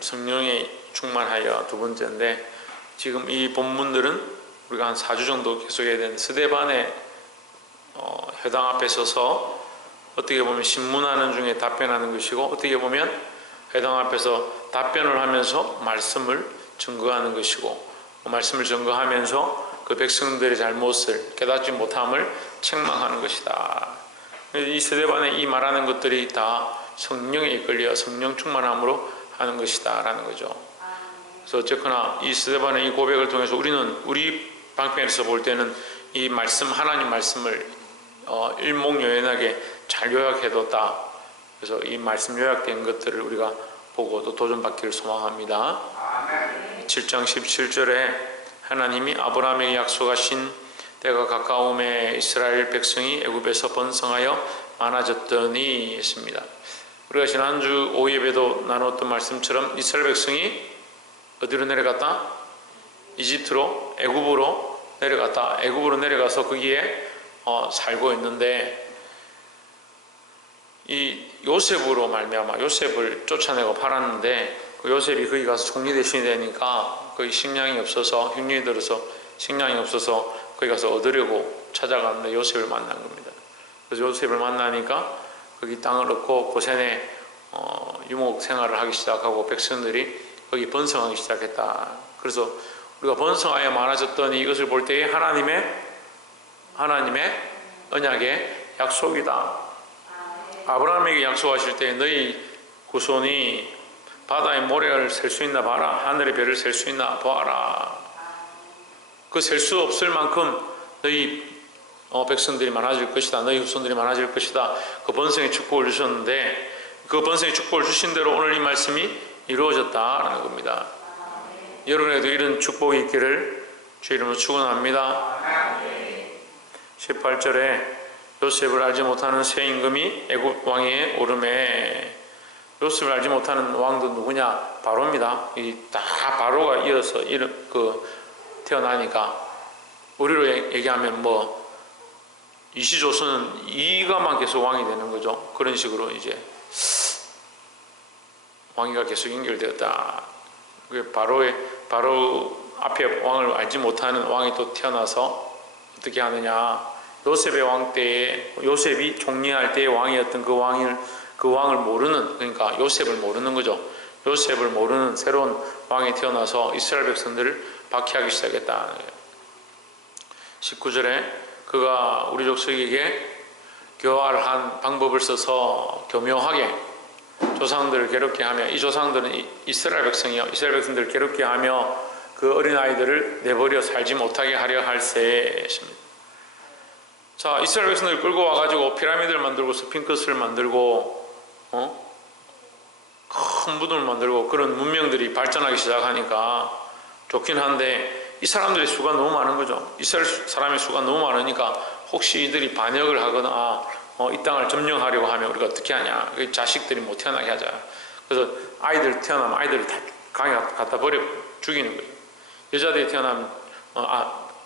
성령에 충만하여 두 번째인데, 지금 이 본문들은 우리가 한 4주 정도 계속해야 되는 스데반의 회당 앞에 서서 어떻게 보면 신문하는 중에 답변하는 것이고, 어떻게 보면 회당 앞에서 답변을 하면서 말씀을 증거하는 것이고, 말씀을 증거하면서 그 백성들의 잘못을 깨닫지 못함을 책망하는 것이다. 이 스데반에 이 말하는 것들이 다 성령에 이끌려 성령 충만함으로 하는 것이다 라는 거죠. 그래서 어쨌거나 이 스데반의 이 고백을 통해서 우리는 우리 방편에서 볼 때는 이 말씀, 하나님 말씀을 일목요연하게 잘 요약해뒀다. 그래서 이 말씀 요약된 것들을 우리가 보고 또 도전받기를 소망합니다. 7장 17절에 하나님이 아브라함에게 약속하신 때가 가까움에 이스라엘 백성이 애굽에서 번성하여 많아졌더니 했습니다. 우리가 지난주 오예배도 나눴던 말씀처럼 이스라엘 백성이 어디로 내려갔다? 이집트로, 애굽으로 내려갔다. 애굽으로 내려가서 거기에 살고 있는데, 이 요셉으로 말미암아 요셉을 쫓아내고 팔았는데, 그 요셉이 거기 가서 총리 대신이 되니까 거기 식량이 없어서, 흉년이 들어서 식량이 없어서 거기 가서 얻으려고 찾아갔는데 요셉을 만난 겁니다. 그래서 요셉을 만나니까 거기 땅을 얻고 고센에 유목 생활을 하기 시작하고 백성들이 거기 번성하기 시작했다. 그래서 우리가 번성하여 많아졌더니 이것을 볼 때에 하나님의 언약의 약속이다. 아브라함에게 약속하실 때 너희 후손이 바다의 모래를 셀 수 있나 봐라, 하늘의 별을 셀 수 있나 보아라. 그 셀 수 없을 만큼 너희 백성들이 많아질 것이다, 너희 후손들이 많아질 것이다. 그 번성의 축복을 주셨는데, 그 번성의 축복을 주신 대로 오늘 이 말씀이 이루어졌다라는 겁니다. 여러분에게도 이런 축복이 있기를 주 이름으로 축원합니다. 18절에 요셉을 알지 못하는 새 임금이 애굽 왕위에 오르매. 요셉을 알지 못하는 왕도 누구냐? 바로입니다. 이 다 바로가 이어서 태어나니까, 우리로 얘기하면 이시조선은 이가만 계속 왕이 되는 거죠. 그런 식으로 이제 왕위가 계속 연결되었다. 바로 앞에 왕을 알지 못하는 왕이 또 태어나서 어떻게 하느냐? 요셉의 왕 때에, 요셉이 총리할 때의 왕이었던 그 왕을 모르는, 그러니까 요셉을 모르는 거죠. 요셉을 모르는 새로운 왕이 태어나서 이스라엘 백성들을 박해하기 시작했다. 19절에 그가 우리 족속에게 교활한 방법을 써서 교묘하게 조상들을 괴롭게 하며, 이 조상들은 이스라엘 백성이요, 이스라엘 백성들을 괴롭게 하며 그 어린아이들을 내버려 살지 못하게 하려 할세. 자, 이스라엘 백성들을 끌고 와가지고 피라미드를 만들고 스핑크스를 만들고 큰 무덤을 만들고 그런 문명들이 발전하기 시작하니까 좋긴 한데, 이 사람들의 수가 너무 많은 거죠. 이스라엘 사람의 수가 너무 많으니까 혹시 이들이 반역을 하거나 이 땅을 점령하려고 하면 우리가 어떻게 하냐? 자식들이 못 태어나게 하자. 그래서 아이들 태어나면 아이들을 다 강에 갖다 버려 죽이는 거예요. 여자들이 태어나면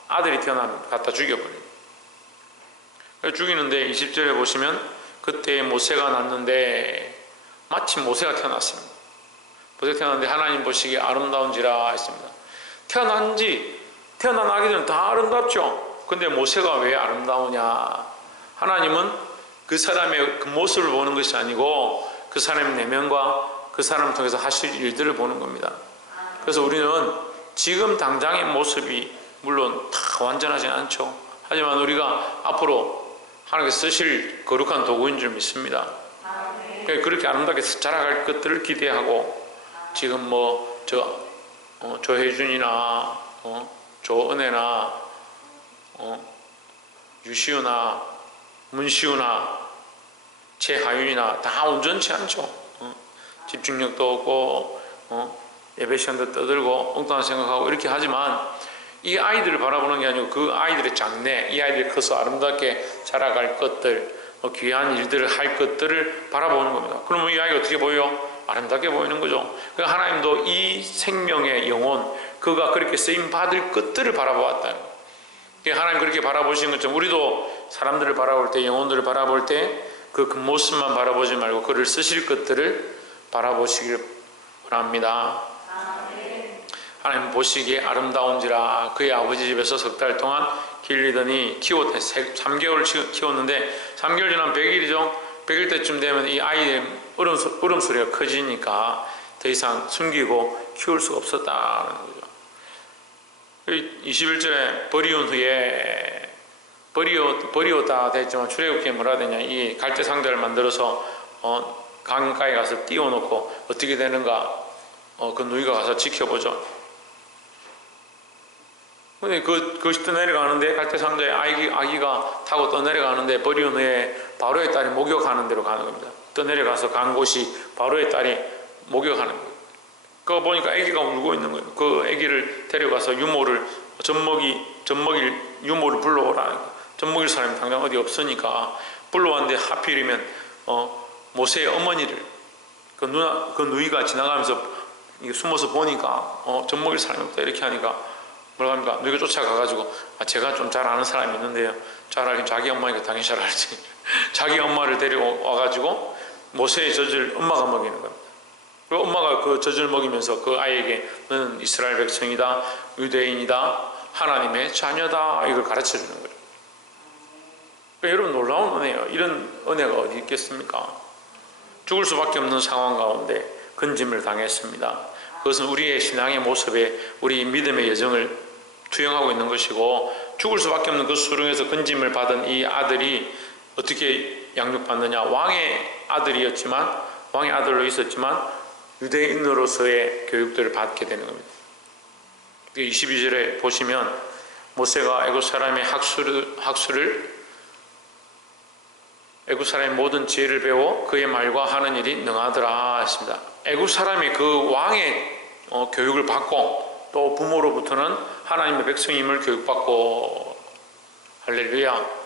아들이 태어나면 갖다 죽여버려요. 죽이는데 20절에 보시면 그때 모세가 났는데, 마침 모세가 태어났습니다. 모세가 태어났는데 하나님 보시기에 아름다운지라 했습니다. 태어난 아기들은 다 아름답죠. 근데 모세가 왜 아름다우냐? 하나님은 그 사람의 그 모습을 보는 것이 아니고 그 사람의 내면과 그 사람을 통해서 하실 일들을 보는 겁니다. 그래서 우리는 지금 당장의 모습이 물론 다 완전하지 않죠. 하지만 우리가 앞으로 하나님께서 쓰실 거룩한 도구인 줄 믿습니다. 그렇게 아름답게 자라갈 것들을 기대하고, 지금 조혜준이나 조은혜나 유시우나 문시우나 최하윤이나 다 온전치 않죠. 집중력도 없고 예배 시간도 떠들고 엉뚱한 생각하고 이렇게 하지만, 이 아이들을 바라보는 게 아니고 그 아이들의 장래, 이 아이들이 커서 아름답게 자라갈 것들, 귀한 일들을 할 것들을 바라보는 겁니다. 그러면 이 아이가 어떻게 보여요? 아름답게 보이는 거죠. 그러니까 하나님도 이 생명의 영혼, 그가 그렇게 쓰임받을 것들을 바라보았다. 하나님 그렇게 바라보시는 것처럼 우리도 사람들을 바라볼 때, 영혼들을 바라볼 때 그 모습만 바라보지 말고 그를 쓰실 것들을 바라보시길 합니다. 하나님 보시기에 아름다운지라. 그의 아버지 집에서 석 달 동안 길리더니 3개월 키웠는데 3개월 지나면 100일이죠. 100일 때쯤 되면 이 아이의 울음소리가 커지니까 더 이상 숨기고 키울 수가 없었다는 거죠. 21절에 버리운 후에 버리었다 됐지만 출애굽기에 뭐라 되냐, 이 갈대 상자를 만들어서 강가에 가서 띄워놓고 어떻게 되는가 그 누이가 가서 지켜보죠. 근데 그것이 떠내려가는데, 갈대 상자에 아기가 타고 떠내려가는데 버리운 후에 바로의 딸이 목욕하는 데로 가는 겁니다. 떠내려가서 간 곳이 바로의 딸이 목욕하는 거예요. 그거 보니까 아기가 울고 있는 거예요. 그 아기를 데려가서 젖먹일 유모를 불러오라는 거예요. 젖먹일 사람이 당장 어디 없으니까 불러왔는데 하필이면 모세의 어머니를 그 누이가 지나가면서 숨어서 보니까 젖먹일 사람이 없다 이렇게 하니까 뭐라 합니까? 누이가 쫓아가가지고 제가 좀 잘 아는 사람이 있는데요. 잘 알긴 자기 엄마니까 당연히 잘 알지. 자기 엄마를 데려와가지고 모세의 젖을 엄마가 먹이는 겁니다. 그리고 엄마가 그 젖을 먹이면서 그 아이에게 너는 이스라엘 백성이다, 유대인이다, 하나님의 자녀다, 이걸 가르쳐 주는 거예요. 그러니까 여러분, 놀라운 은혜예요. 이런 은혜가 어디 있겠습니까? 죽을 수밖에 없는 상황 가운데 건짐을 당했습니다. 그것은 우리의 신앙의 모습에 우리 믿음의 여정을 투영하고 있는 것이고, 죽을 수밖에 없는 그 수렁에서 건짐을 받은 이 아들이 어떻게 양육받느냐. 왕의 아들로 있었지만 유대인으로서의 교육들을 받게 되는 겁니다. 22절에 보시면 모세가 애굽 사람의 애굽 사람의 모든 지혜를 배워 그의 말과 하는 일이 능하더라 했습니다. 애굽 사람이 그 왕의 교육을 받고 또 부모로부터는 하나님의 백성임을 교육받고, 할렐루야.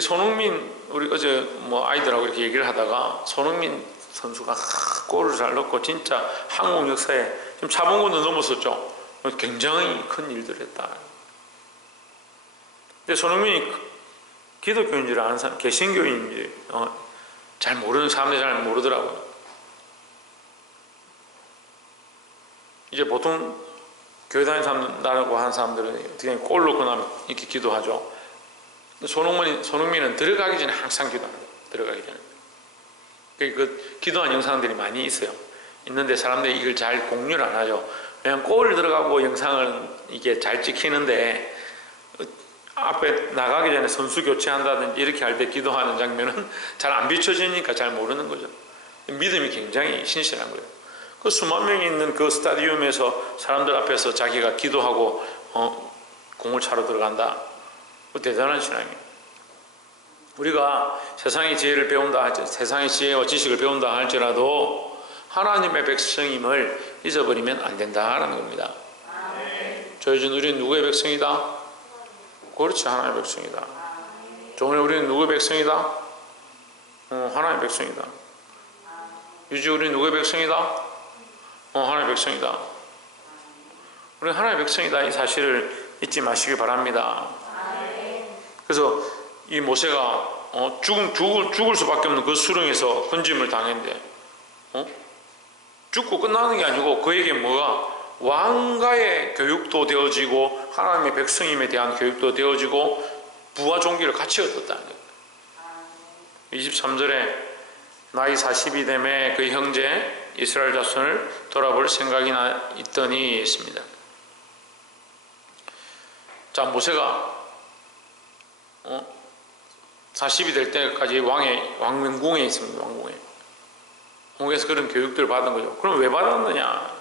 손흥민, 우리 어제 아이들하고 이렇게 얘기를 하다가 손흥민 선수가 골을 잘 넣고 진짜 한국 역사에 좀 차범근도 넘었었죠. 굉장히 큰 일들을 했다. 근데 손흥민이 기독교인 줄 아는 사람, 개신교인인지 잘 모르는 사람들이 잘 모르더라고요. 이제 보통 교회 다니고 하는 사람들은 어떻게 골 넣고 나면 이렇게 기도하죠. 손흥민은 들어가기 전에 항상 기도합니다. 들어가기 전에. 그 기도한 영상들이 많이 있어요. 있는데 사람들이 이걸 잘 공유를 안 하죠. 그냥 골 들어가고 영상을 이게 잘 찍히는데 앞에 나가기 전에 선수 교체한다든지 이렇게 할 때 기도하는 장면은 잘 안 비춰지니까 잘 모르는 거죠. 믿음이 굉장히 신실한 거예요. 그 수만 명이 있는 그 스타디움에서 사람들 앞에서 자기가 기도하고 공을 차러 들어간다. 대단한 신앙이에요. 우리가 세상의 지혜를 배운다, 세상의 지혜와 지식을 배운다 할지라도 하나님의 백성임을 잊어버리면 안 된다라는 겁니다. 조효준, 우리는 누구의 백성이다? 그렇지, 하나님의 백성이다. 종일, 우리는 누구의 백성이다? 하나님의 백성이다. 유지, 우리는 누구의 백성이다? 하나님의 백성이다. 우리는 하나님의 백성이다, 이 사실을 잊지 마시기 바랍니다. 그래서 이 모세가 죽을 수밖에 없는 그 수렁에서 건짐을 당했는데 죽고 끝나는 게 아니고 그에게 왕가의 교육도 되어지고 하나님의 백성임에 대한 교육도 되어지고 부와 종기를 같이 얻었다는 거예요. 23절에 나이 40이 되매 그 형제 이스라엘 자손을 돌아볼 생각이 있더니 있습니다. 자, 모세가 40이 될 때까지 왕궁에 있습니다. 왕궁에서 그런 교육들을 받은 거죠. 그럼 왜 받았느냐?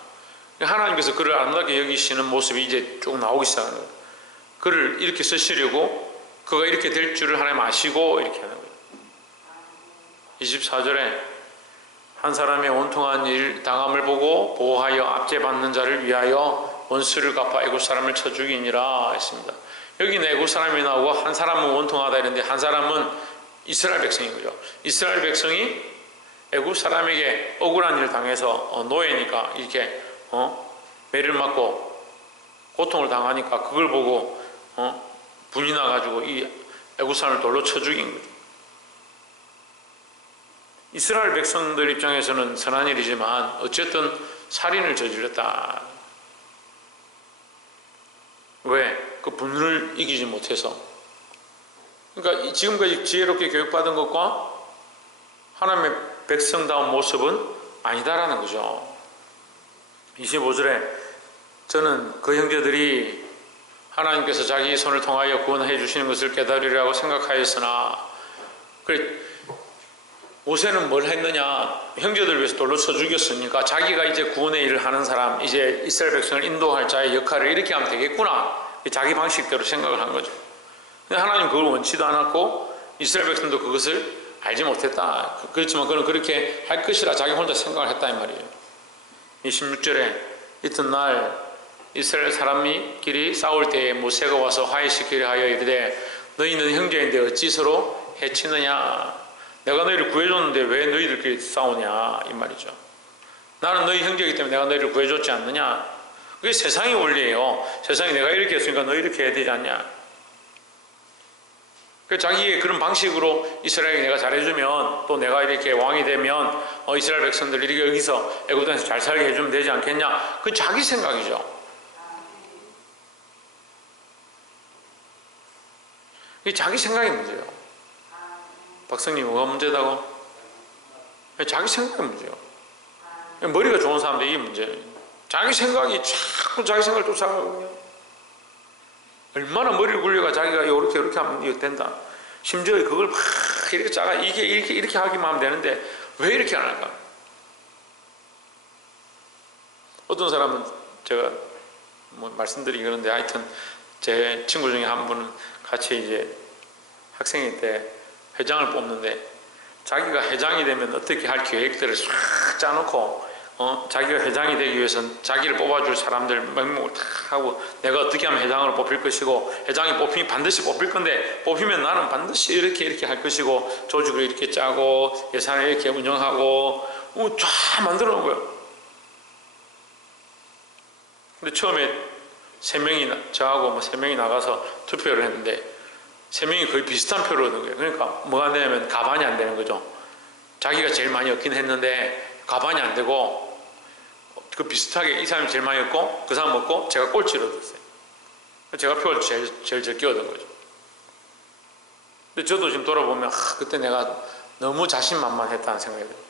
하나님께서 그를 아름답게 여기시는 모습이 이제 쭉 나오기 시작하는 거예요. 그를 이렇게 쓰시려고, 그가 이렇게 될 줄을 하나님 아시고 이렇게 하는 거예요. 24절에 한 사람의 원통한 일 당함을 보고 보호하여 압제받는 자를 위하여 원수를 갚아 애굽 사람을 쳐 죽이니라 했습니다. 여기는 애굽 사람이 나오고 한 사람은 원통하다 이랬는데 한 사람은 이스라엘 백성인 거죠. 이스라엘 백성이 애굽 사람에게 억울한 일을 당해서 노예니까 이렇게 매를 맞고 고통을 당하니까 그걸 보고 분이 나가지고 이 애굽 사람을 돌로 쳐 죽인 거죠. 이스라엘 백성들 입장에서는 선한 일이지만 어쨌든 살인을 저질렀다. 왜? 그 분을 이기지 못해서. 그러니까 지금까지 지혜롭게 교육받은 것과 하나님의 백성다운 모습은 아니다라는 거죠. 25절에 저는 그 형제들이 하나님께서 자기 손을 통하여 구원해 주시는 것을 깨달으리라고 생각하였으나, 그래 모세는 뭘 했느냐? 형제들을 위해서 돌로 쳐 죽였으니까 자기가 이제 구원의 일을 하는 사람, 이제 이스라엘 백성을 인도할 자의 역할을 이렇게 하면 되겠구나, 자기 방식대로 생각을 한 거죠. 근데 하나님 그걸 원치도 않았고 이스라엘 백성도 그것을 알지 못했다. 그렇지만 그는 그렇게 할 것이라 자기 혼자 생각을 했다 이 말이에요. 26절에 이튿날 이스라엘 사람끼리 싸울 때에 모세가 와서 화해시키려 하여 이르되 너희는 형제인데 어찌 서로 해치느냐? 내가 너희를 구해줬는데 왜 너희들끼리 싸우냐 이 말이죠. 나는 너희 형제이기 때문에 내가 너희를 구해줬지 않느냐? 그게 세상의 원리예요. 세상이 내가 이렇게 했으니까 너희 이렇게 해야 되지 않냐? 자기의 그런 방식으로 이스라엘이 내가 잘해주면, 또 내가 이렇게 왕이 되면 이스라엘 백성들 이렇게 여기서 애굽 땅에서 잘 살게 해주면 되지 않겠냐? 그 자기 생각이죠. 이게 자기 생각이 문제예요. 박사님 뭐가 문제다고? 자기 생각이 문제예요. 머리가 좋은 사람들 이게 문제예요. 자기 생각이 자꾸 자기 생각을 쫓아가거든요. 얼마나 머리를 굴려가 자기가 이렇게 하면 이거 된다. 심지어 그걸 막 이렇게 짜가 이렇게 하기만 하면 되는데 왜 이렇게 안 할까? 어떤 사람은 제가 뭐 말씀드리기 그런데 하여튼 제 친구 중에 한 분은 같이 이제 학생일 때 회장을 뽑는데 자기가 회장이 되면 어떻게 할 계획들을 싹 짜놓고 자기가 회장이 되기 위해서는 자기를 뽑아줄 사람들 명목을 다 하고 내가 어떻게 하면 회장으로 뽑힐 것이고 회장이 뽑히면 반드시 뽑힐 건데 뽑히면 나는 반드시 이렇게 할 것이고 조직을 이렇게 짜고 예산을 이렇게 운영하고 쫙 만들어 놓은 거예요. 근데 처음에 저하고 3명이 나가서 투표를 했는데 3명이 거의 비슷한 표를 얻은 거예요. 그러니까 뭐가 안 되냐면 가반이 안 되는 거죠. 자기가 제일 많이 얻긴 했는데 가반이 안 되고 그 비슷하게 이 사람이 제일 많이 얻고 그 사람 얻고 제가 꼴찌를 얻었어요. 제가 표를 제일 적게 얻은 거죠. 근데 저도 지금 돌아보면 그때 내가 너무 자신만만했다는 생각이 들어요.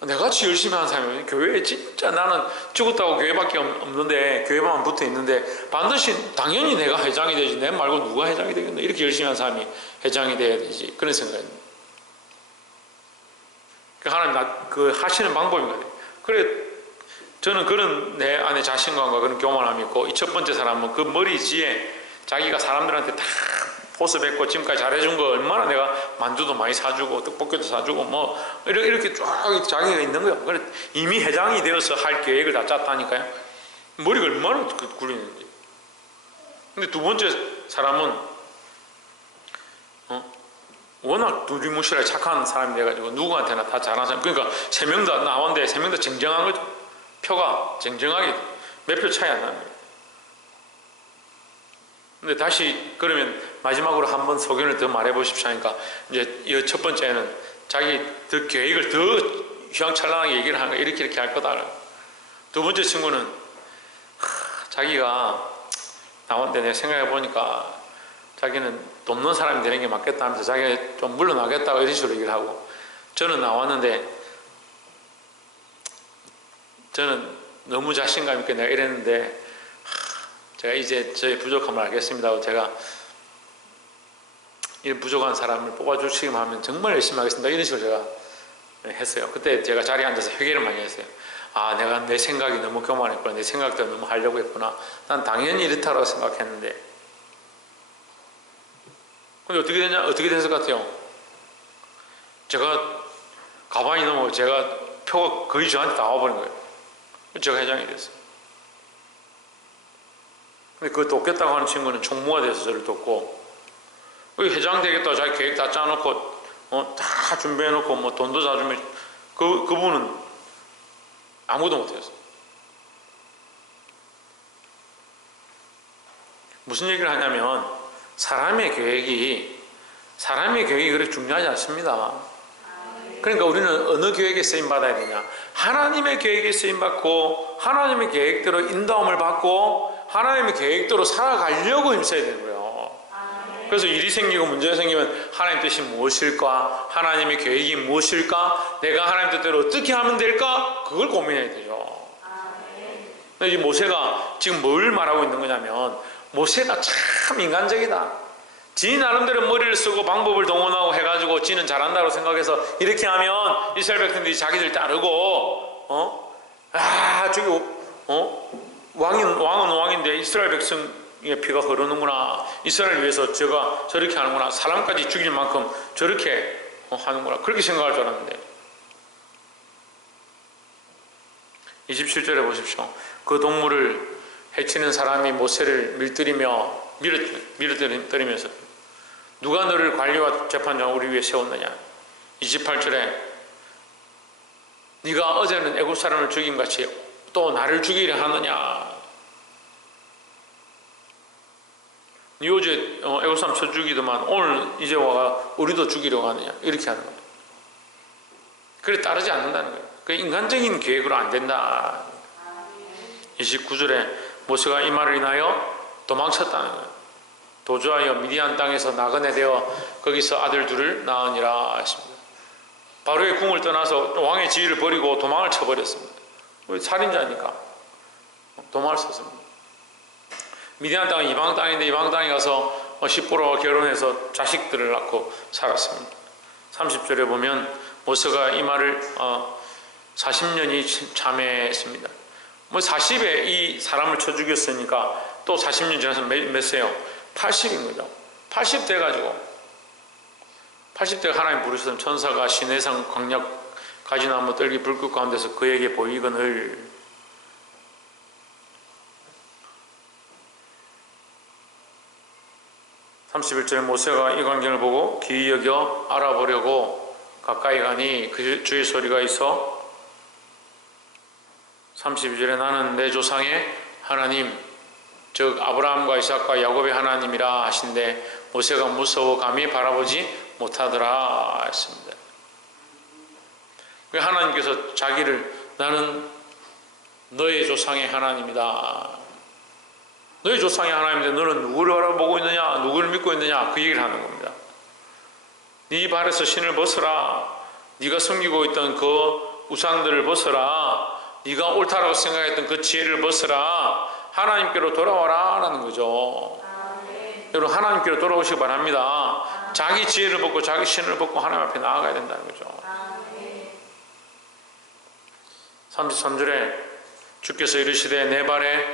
내가 같이 열심히 하는 사람이 교회에 진짜 나는 죽었다고 교회밖에 없는데 교회만 붙어 있는데 반드시 당연히 내가 회장이 되지 내 말고 누가 회장이 되겠나 이렇게 열심히 하는 사람이 회장이 돼야 되지 그런 생각입니다. 하나님 그 하시는 방법인 거예요. 그래 저는 그런 내 안에 자신감과 그런 교만함이 있고 이 첫 번째 사람은 그 머리지에 자기가 사람들한테 다 보습했고 지금까지 잘해준 거 얼마나 내가 만두도 많이 사주고 떡볶이도 사주고 뭐 이렇게 쫙 자기가 있는 거예요. 그래 이미 회장이 되어서 할 계획을 다 짰다니까요. 머리가 얼마나 굴리는지. 근데 두 번째 사람은 워낙 두리뭉실하게 착한 사람이 돼가지고 누구한테나 다 잘하는 사람. 그러니까 3명 다 나왔는데 3명 다 쟁쟁한 거죠. 표가 쟁쟁하게 몇 표 차이 안 나는 거예요. 근데 다시 그러면 마지막으로 한번 소견을 더 말해 보십시오 하니까 이제 이 첫 번째는 자기 더 계획을 더 휘황찬란하게 얘기를 하는 거 이렇게 할 거다. 두 번째 친구는 자기가 나왔는데 내가 생각해 보니까 자기는 돈 없는 사람이 되는 게 맞겠다 하면서 자기가 좀 물러나겠다고 이런 식으로 얘기를 하고 저는 나왔는데 저는 너무 자신감 있게 내가 이랬는데 제가 이제 저의 부족함을 알겠습니다 하고 제가 이 부족한 사람을 뽑아주시기만 하면 정말 열심히 하겠습니다 이런 식으로 제가 했어요. 그때 제가 자리에 앉아서 회개를 많이 했어요. 내가 내 생각이 너무 교만했구나. 내 생각대로 너무 하려고 했구나. 난 당연히 이렇다고 생각했는데 근데 어떻게 되냐? 어떻게 됐을 것 같아요? 제가 가만히 넘어 제가 표가 거의 저한테 다 와버린 거예요. 제가 회장이 됐어요. 근데 그걸 돕겠다고 하는 친구는 총무가 돼서 저를 돕고 회장 되겠다고 자기 계획 다 짜놓고 다 준비해놓고 뭐 돈도 다 주면 그분은 아무도 못했어요. 무슨 얘기를 하냐면 사람의 계획이 그렇게 중요하지 않습니다. 그러니까 우리는 어느 계획에 쓰임 받아야 되냐? 하나님의 계획에 쓰임 받고 하나님의 계획대로 인도함을 받고 하나님의 계획대로 살아가려고 힘써야 되는 거예요. 그래서 일이 생기고 문제가 생기면 하나님 뜻이 무엇일까? 하나님의 계획이 무엇일까? 내가 하나님 뜻대로 어떻게 하면 될까? 그걸 고민해야 되죠. 이 모세가 지금 뭘 말하고 있는 거냐면 모세가 참 인간적이다. 지 나름대로 머리를 쓰고 방법을 동원하고 해가지고 지는 잘한다고 생각해서 이렇게 하면 이스라엘 백성들이 자기들 따르고 저기 왕은 왕인데 이스라엘 백성의 피가 흐르는구나. 이스라엘을 위해서 제가 저렇게 하는구나. 사람까지 죽일 만큼 저렇게 하는구나. 그렇게 생각할 줄 알았는데 27절에 보십시오. 그 동물을 해치는 사람이 모세를 밀어뜨리면서 누가 너를 관리와 재판장을 우리 위에 세웠느냐. 28절에 네가 어제는 애굽 사람을 죽인 같이 또 나를 죽이려 하느냐. 네 어제 애굽 사람 쳐 죽이더만 오늘 이제 와가 우리도 죽이려고 하느냐. 이렇게 하는 거예요. 그래 따르지 않는다는 거예요. 그 인간적인 계획으로 안 된다. 29절에 모세가 이 말을 인하여 도망쳤다는 거예요. 도주하여 미디안 땅에서 나그네 되어 거기서 아들 둘을 낳으니라 했습니다. 바로의 궁을 떠나서 왕의 지위를 버리고 도망을 쳐버렸습니다. 살인자니까 도망을 쳤습니다. 미디안 땅은 이방 땅인데 이방 땅에 가서 십보로와 결혼해서 자식들을 낳고 살았습니다. 30절에 보면 모세가 이 말을 40년이 참회했습니다. 40에 이 사람을 쳐 죽였으니까 또 40년 지나서 몇 세요? 80인 거죠. 80 돼가지고 80대 하나님 부르시던 천사가 시내산 광약 가지나무 떨기 불꽃 가운데서 그에게 보이거늘. (31절에) 모세가 이 광경을 보고 기이 여겨 알아보려고 가까이 가니 그 주의 소리가 있어 32절에 나는 내 조상의 하나님 즉 아브라함과 이삭과 야곱의 하나님이라 하신데 모세가 무서워 감히 바라보지 못하더라 했습니다. 하나님께서 자기를 나는 너의 조상의 하나님이다. 너의 조상의 하나님인데 너는 누구를 알아보고 있느냐? 누구를 믿고 있느냐? 그 얘기를 하는 겁니다. 네 발에서 신을 벗어라. 네가 숨기고 있던 그 우상들을 벗어라. 네가 옳다라고 생각했던 그 지혜를 벗어라. 하나님께로 돌아와라 라는 거죠. 여러분 하나님께로 돌아오시기 바랍니다. 자기 지혜를 벗고 자기 신을 벗고 하나님 앞에 나아가야 된다는 거죠. 33절에 주께서 이르시되 내 발에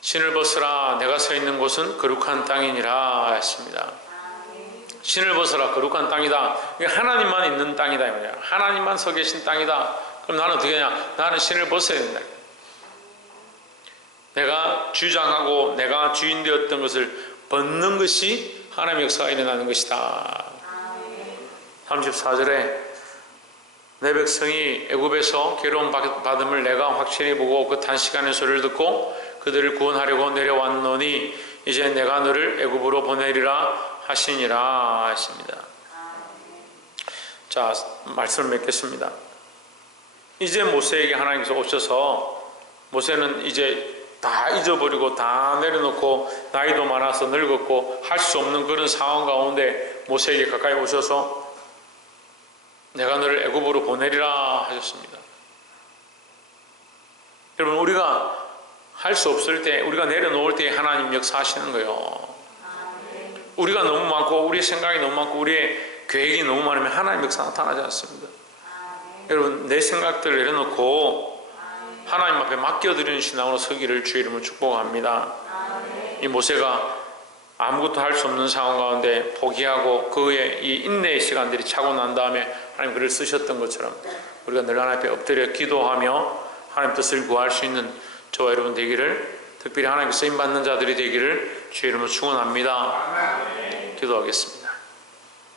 신을 벗으라. 내가 서 있는 곳은 거룩한 땅이니라 했습니다. 신을 벗어라. 거룩한 땅이다. 하나님만 있는 땅이다. 하나님만 서 계신 땅이다. 그럼 나는 어떻게 하냐? 나는 신을 벗어야 된다. 내가 주장하고 내가 주인 되었던 것을 벗는 것이 하나님의 역사가 일어나는 것이다. 34절에 내 백성이 애굽에서 괴로움 받음을 내가 확실히 보고 그 단시간의 소리를 듣고 그들을 구원하려고 내려왔노니 이제 내가 너를 애굽으로 보내리라 하시니라 하십니다. 자, 말씀을 맺겠습니다. 이제 모세에게 하나님께서 오셔서 모세는 이제 다 잊어버리고 다 내려놓고 나이도 많아서 늙었고 할 수 없는 그런 상황 가운데 모세에게 가까이 오셔서 내가 너를 애굽으로 보내리라 하셨습니다. 여러분 우리가 할 수 없을 때 우리가 내려놓을 때 하나님 역사하시는 거예요. 우리가 너무 많고 우리의 생각이 너무 많고 우리의 계획이 너무 많으면 하나님 역사 나타나지 않습니다. 여러분 내 생각들을 내려놓고 하나님 앞에 맡겨드리는 신앙으로 서기를 주의 이름으로 축복합니다. 이 모세가 아무것도 할 수 없는 상황 가운데 포기하고 그의 이 인내의 시간들이 차고 난 다음에 하나님 그를 쓰셨던 것처럼 우리가 늘 하나님 앞에 엎드려 기도하며 하나님 뜻을 구할 수 있는 저와 여러분 되기를, 특별히 하나님께 쓰임받는 자들이 되기를 주의 이름으로 축원합니다. 기도하겠습니다.